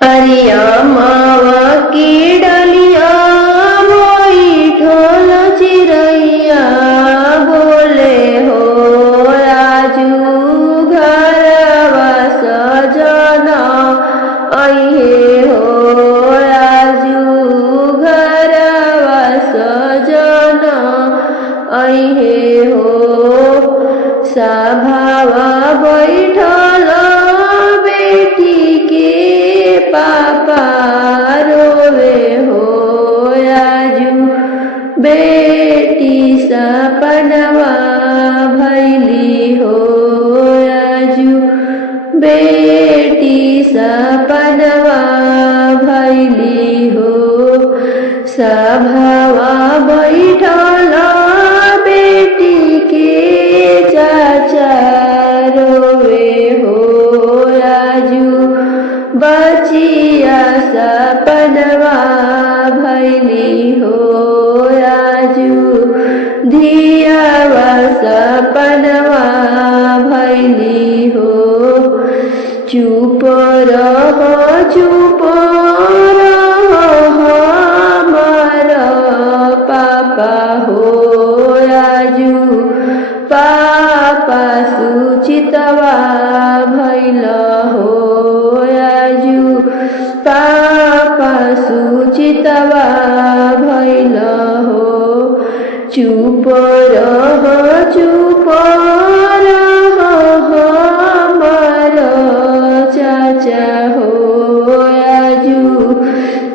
अरिया मावा की डलिया बैठल चिड़ैया बोले हो राजू घरवा सजना अइहे हो राजू घरवा सजना अइहे हो सभावा बैठल बेटी के पापा रोवे हो राजू बेटी सपनवा भैली हो राजू बेटी सपनवा भैली हो सभावा बैठल बेटी के चाचा रोवे हो राजू बचिया सपनवा भैली हो राजू धियावा सपनवा भैली हो चुप रहो हमार पापा हो राजू पापा सुचितवा भैल हो राजू पापा सुचितवा भैल हो चुप रहो हमार चाचा हो राजू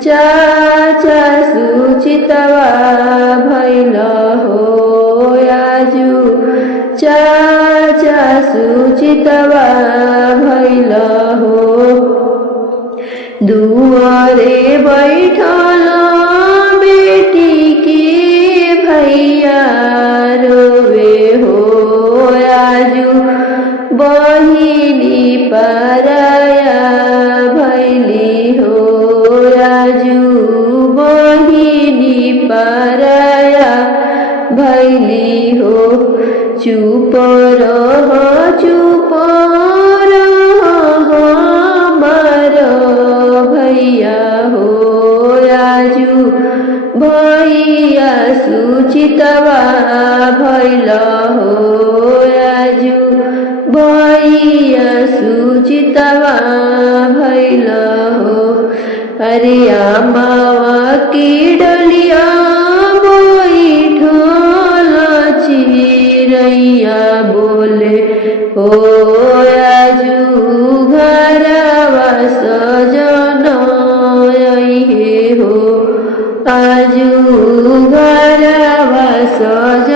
चाचा सुचितवा भैल हो राजू चाचा सुचितवा भैल हो दुआरे बैठल बेटी के भैया रोवे हो राजू बहिनी पराया भैली हो राजू बहिनी पराया भैली हो चुप रहो हमार भैया हो राजू भैया सुचितवा भैल हो राजू भैया सुचितवा भैल हो अरिया मावा की डलिया बैठल चिड़ैया बोले हो राजू घरवा सजना अइहे हो राजू घरवा सजना